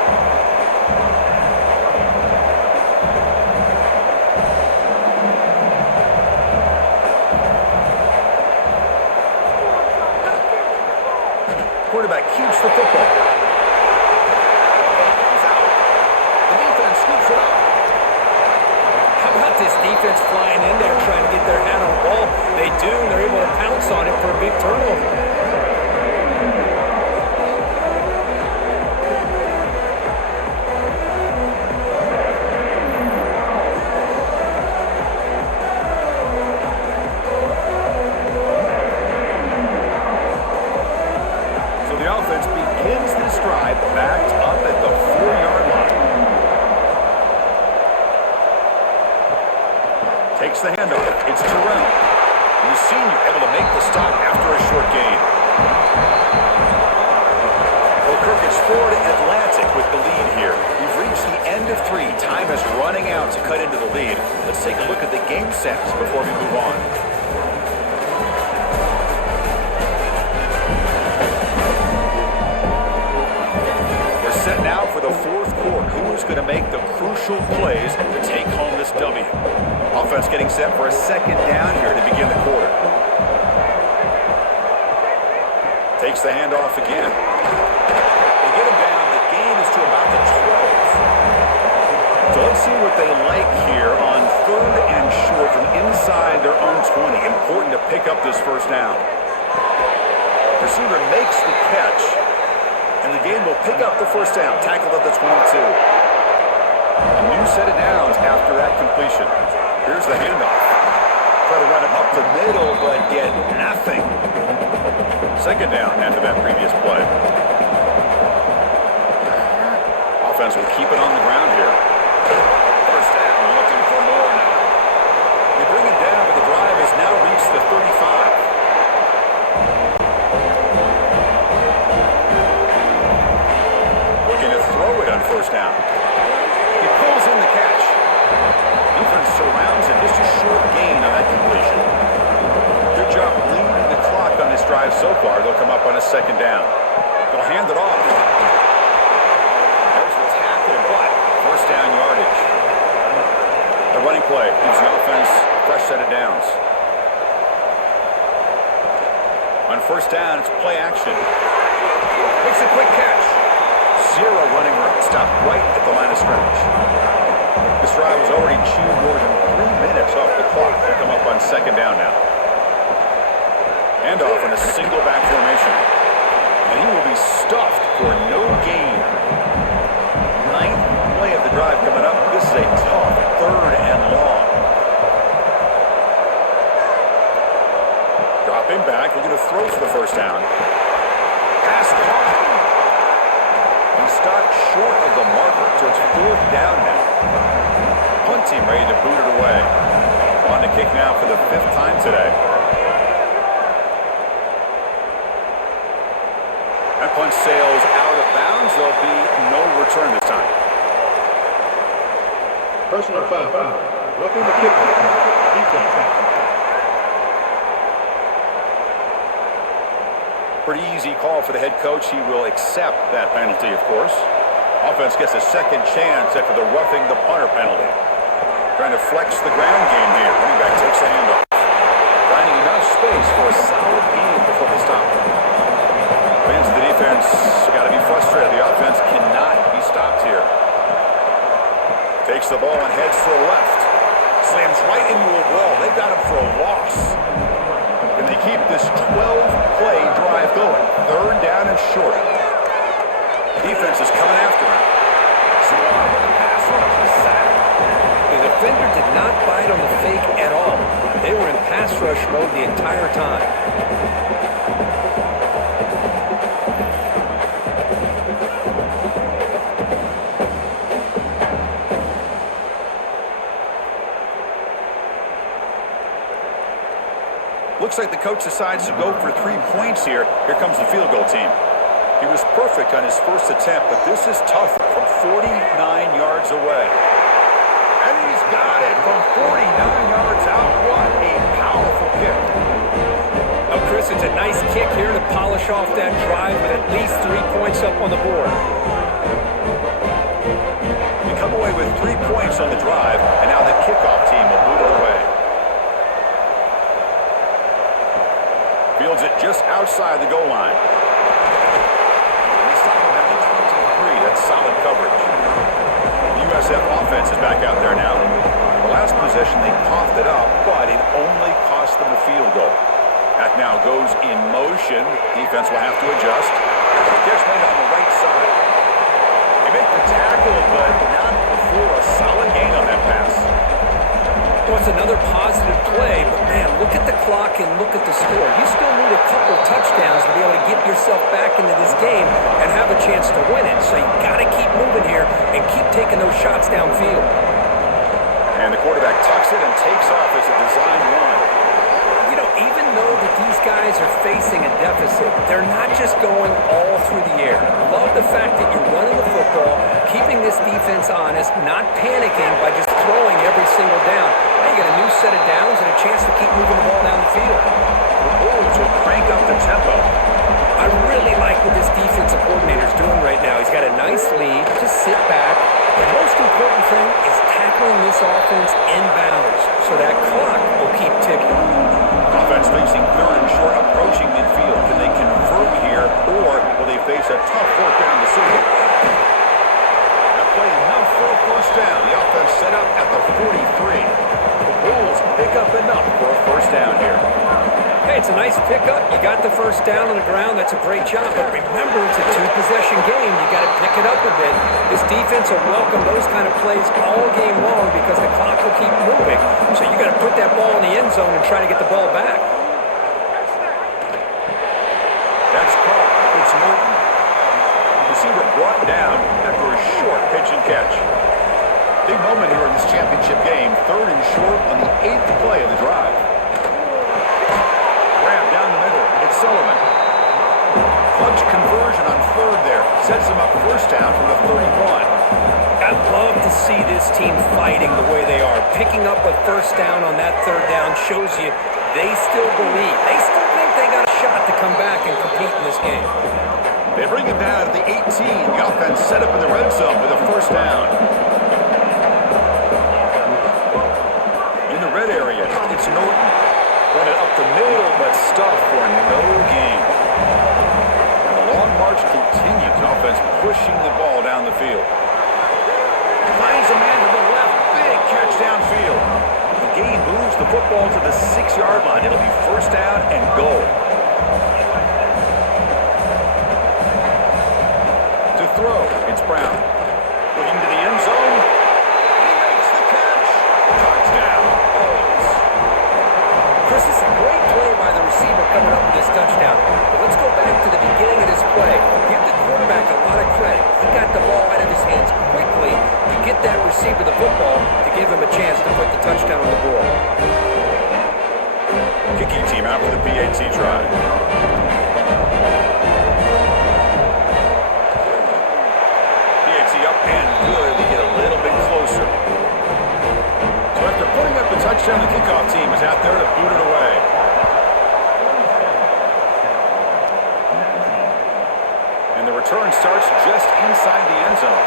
Quarterback keeps the football. This defense flying in there trying to get their hand on the ball. They do, and they're able to pounce on it for a big turnover. Takes the handoff. It's Terrell. And the senior able to make the stop after a short gain. Well, Kirk, it's Florida Atlantic with the lead here. We've reached the end of 3. Time is running out to cut into the lead. Let's take a look at the game sets before we move on. We're set now for the 4th quarter. Who's going to make the crucial plays to take home this W? Offense getting set for a 2nd down here to begin the quarter. Takes the handoff again. They get him down. The gain is to about the 12. So let's see what they like here on 3rd and short from inside their own 20. Important to pick up this 1st down. Receiver makes the catch, and the game will pick up the 1st down. Tackled at the 22. A new set of downs after that completion. Here's the handoff. Try to run it up the middle, but get nothing. 2nd down after that previous play. Offense will keep it on the ground here. 1st down, looking for more now. They bring it down, but the drive has now reached the 35. Looking to throw it on 1st down. He pulls in the catch. Defense surrounds him. Just a short gain on that completion. Good job leading the clock on this drive so far. They'll come up on a 2nd down. They'll hand it off. There's the tackle, but 1st down yardage. The running play gives the offense a fresh set of downs. On 1st down, it's play action. Makes a quick catch. 0 running room. Stopped right at the line of scrimmage. This drive was already chewed more than 3 minutes off the clock. They'll come up on 2nd down now. Handoff in a single back formation. And he will be stuffed for no gain. 9th play of the drive coming up. This is a tough 3rd and long. Dropping back. We're going to throw for the 1st down. Pass caught. Stopped short of the marker, so it's 4th down now. Punt team ready to boot it away. On to kick now for the 5th time today. That punt sails out of bounds. There'll be no return this time. Personal foul. Roughing the kicker. Defense. Pretty easy call for the head coach. He will accept that penalty, of course. Offense gets a 2nd chance after the roughing the punter penalty. Trying to flex the ground game here. Running back takes the handoff. Finding enough space for a solid gain before they stop. Fans of the defense got to be frustrated. The offense cannot be stopped here. Takes the ball and heads to the left. Slams right into a wall. They've got him for a loss. Can they keep this 12-play drive going? 3rd down and short. Defense is coming after him. Swarm with a pass rush, a sack. The defender did not bite on the fake at all. They were in pass rush mode the entire time. Looks like the coach decides to go for 3 points here. Here comes the field goal team. He was perfect on his 1st attempt, but this is tough from 49 yards away. And he's got it from 49 yards out. What a powerful kick. Now, Chris, it's a nice kick here to polish off that drive with at least 3 points up on the board. We come away with 3 points on the drive, and now the kickoff team will move it away. Fields it just outside the goal line. They stop him at the 23. That's solid coverage. The USF offense is back out there now. The last possession, they coughed it up, but it only cost them a field goal. That now goes in motion. Defense will have to adjust. Catch made on the right side. They make the tackle, but not before a solid gain on that pass. Well, it's another positive play, but man, look at the clock and look at the score. You still need a couple touchdowns to be able to get yourself back into this game and have a chance to win it. So you got to keep moving here and keep taking those shots downfield. And the quarterback tucks fakes it and takes off as a design run. You know, even though that these guys are facing a deficit, they're not just going all through the air. I love the fact that you're running the football, keeping this defense honest, not panicking by just throwing every single down. Now you got a new set of downs and a chance to keep moving the ball down the field. The Bulls will crank up the tempo. I really like what this defensive coordinator is doing right now. He's got a nice lead. Just sit back. The most important thing is tackling this offense inbounds so that clock will keep ticking. Offense facing third and short, approaching midfield. Can they convert here, or will they face a tough fourth down decision? That play enough for a first down. The offense set up at the 43. The Bulls pick up enough for a first down here. Hey, it's a nice pickup. You got the first down on the ground. That's a great job. But remember, it's a two-possession game. You got to pick it up a bit. This defense will welcome those kind of plays all game long because the clock will keep moving. So you got to put that ball in the end zone and try to get the ball back. That's caught. It's Morton. The receiver brought down after a short pitch and catch. Big moment here in this championship game. Third and short on the 8th play of the drive. Down the middle, it's Sullivan. Clutch conversion on third there. Sets him up first down from the 31. I love to see this team fighting the way they are. Picking up a first down on that third down shows you they still believe. They still think they got a shot to come back and compete in this game. They bring it down to the 18. The offense set up in the red zone with a first down. In the red area, it's Norton. Run it up the middle, but stuff for no gain. And the long march continues. Offense pushing the ball down the field. Finds a man to the left. Big catch downfield. The game moves the football to the 6-yard line. It'll be first down and goal. To throw, it's Brown. Looking to the end zone. He makes the catch. Touchdown. Chris, this is a great play by the receiver coming up with this touchdown. But let's go back to the beginning of this play. Give the quarterback a lot of credit. He got the ball out of his hands quickly to get that receiver the football to give him a chance to put the touchdown on the board. Kicking team out for the PAT try. PAT up and good to get a little bit closer. So after putting up the touchdown, the kickoff team is out there to boot it away. And the return starts just inside the end zone.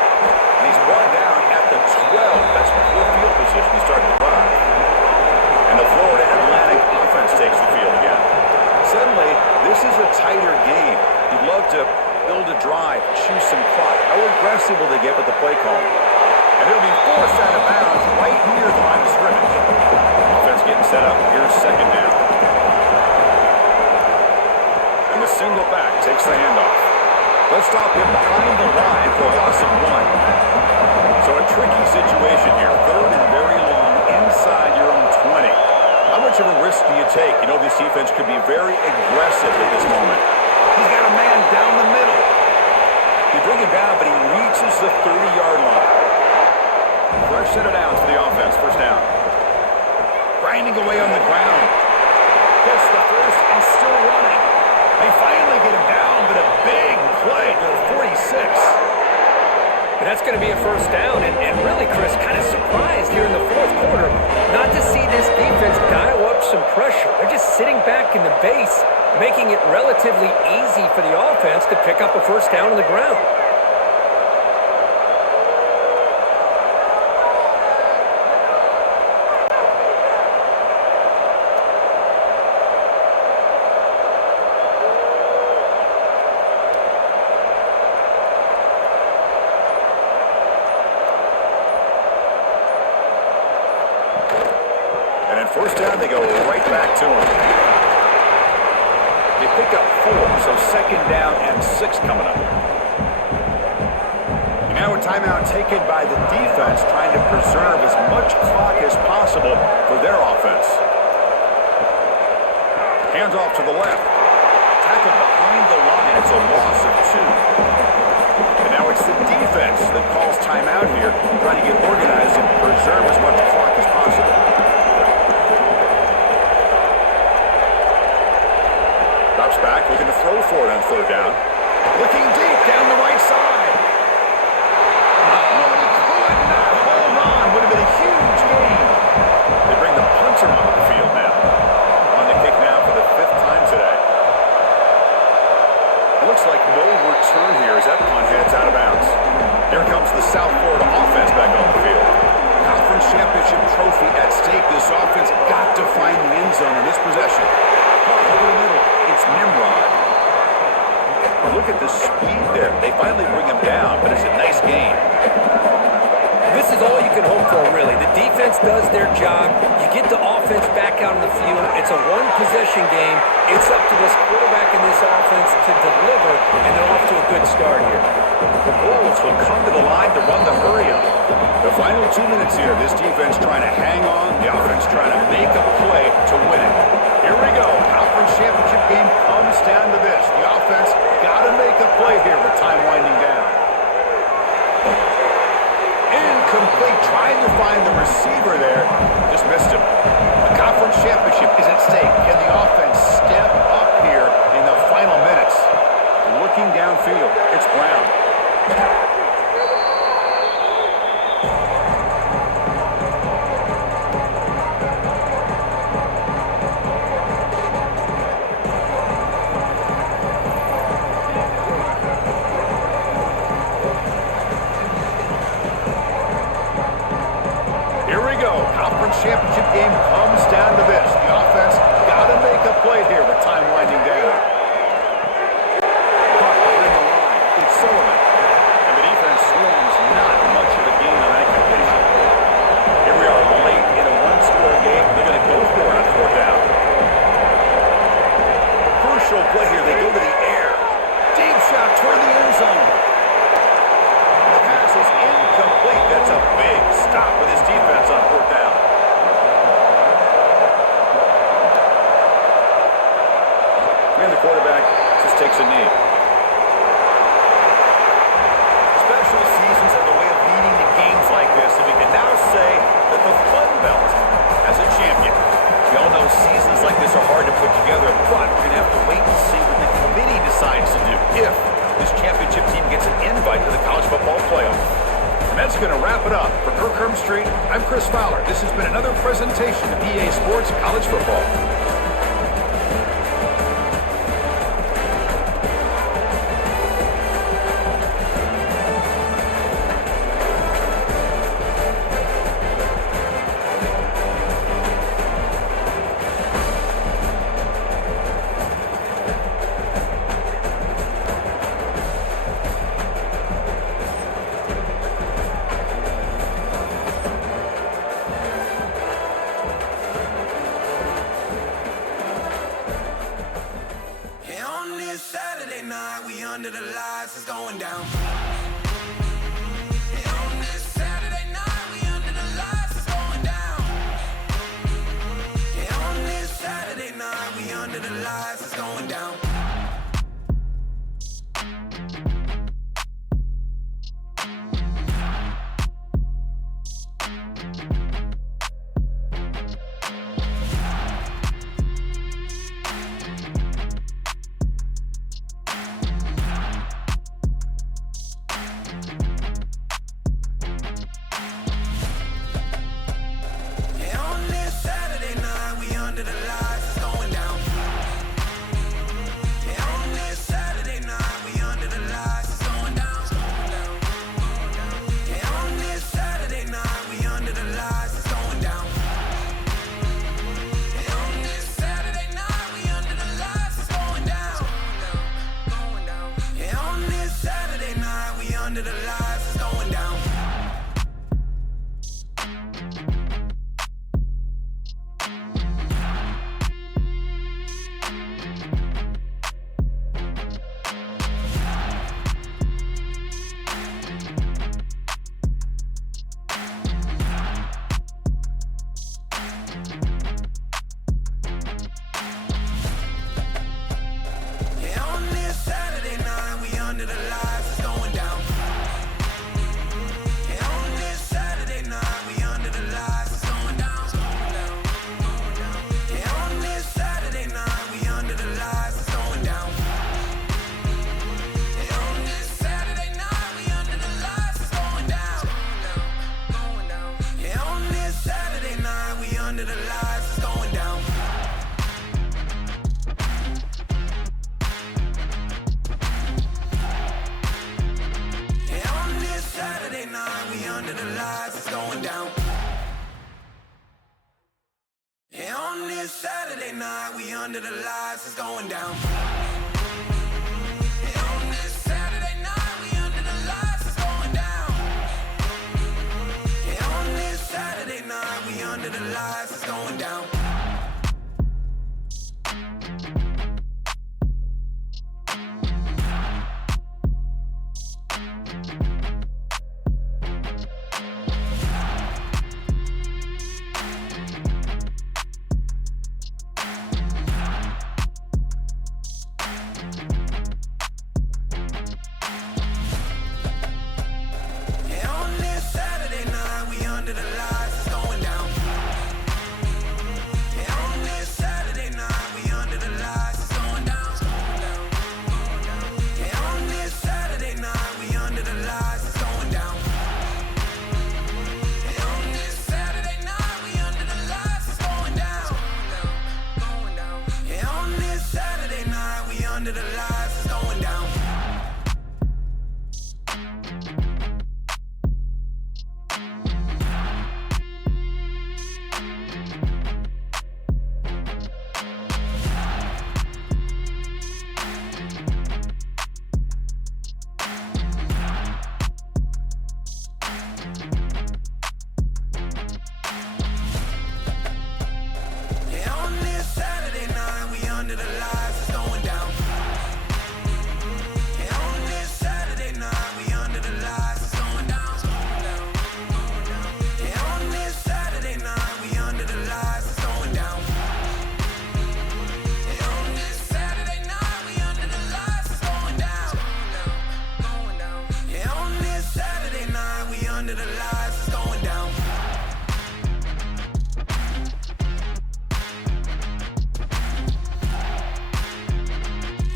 And he's brought down at the 12. That's poor field position to start the drive. And the Florida Atlantic offense takes the field again. Suddenly, this is a tighter game. You'd love to build a drive, choose some clock. How aggressive will they get with the play call? And he'll be forced out of bounds right near the line of scrimmage. Offense getting set up. Here's second down. And the single back takes the handoff. They'll stop him behind the line for a loss of 1. So a tricky situation here. Third and very long inside your own 20. How much of a risk do you take? You know this defense could be very aggressive at this moment. He's got a man down the middle. They bring him down, but he reaches the 30-yard line. Fresh set of downs for the offense. First down. Grinding away on the ground. Gets the first and still running. They finally get him down, but a big play to the 46. And that's going to be a first down. And really, Chris, kind of surprised here in the fourth quarter not to see this defense dial up some pressure. They're just sitting back in the base, making it relatively easy for the offense to pick up a first down on the ground. First down, they go right back to him. They pick up 4, so second down and 6 coming up. And now a timeout taken by the defense, trying to preserve as much clock as possible for their offense. Hands off to the left. Tackled behind the line. It's a loss of 2. And now it's the defense that calls timeout here, trying to get organized and preserve as much clock as possible. for it on third down. Looking deep down the right side. Oh, he could not hold on. Would have been a huge gain. They bring the punter onto the field now. On the kick now for the 5th time today. It looks like no return here as that punt heads out of bounds. Here comes the South Florida offense back on the field. Conference championship trophy at stake. This offense got to find the end zone in this possession. Over the middle, it's Nimrod. Look at the speed there. They finally bring him down, but it's a nice game. This is all you can hope for, really. The defense does their job. You get the offense back out on the field. It's a one-possession game. It's up to this quarterback and this offense to deliver, and they're off to a good start here. The Bulls will come to the line to run the hurry-up. The final 2 minutes here, this defense trying to hang on, the offense trying to make a play to win it. Here we go. Conference championship game comes down to this. The offense got to make a play here with time winding down. Incomplete, trying to find the receiver there. Just missed him. The conference championship is at stake. Can the offense step up here in the final minutes? Looking downfield, it's Brown. Championship game comes down to this. The offense got to make a play here with time winding down. Caught behind the line. It's Sullivan. And the defense swarms not much of a gain on that completion. Here we are late in a one-score game. They're going to go for it on 4th down. Crucial play here. They go to the air. Deep shot toward the end zone. The pass is incomplete. That's a big stop with his defense on 4th down. And the quarterback just takes a knee. Special seasons have a way of leading to games like this, and we can now say that the Fun Belt has a champion. We all know seasons like this are hard to put together, but we're going to have to wait and see what the committee decides to do if this championship team gets an invite to the college football playoff. And that's going to wrap it up. For Kirk Street, I'm Chris Fowler. This has been another presentation of EA Sports College Football. Saturday night, we under the lights, it's going down. On this Saturday night, we under the lights, it's going down. On this Saturday night, we under the lights, it's going down. under the lights, it's going down. Yeah, on this Saturday night, we under the lights, it's going down. Yeah, on this Saturday night, we under the lights, it's going down. Yeah, on this Saturday night, we under the lights, it's going down. Yeah, on this Saturday night, we under the lights, it's going down. Under the lights, it's going down. Yeah, on this Saturday night, we under the lights, it's going down. Under the lights, it's going down.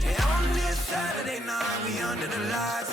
Yeah, on this Saturday night, we under the lights.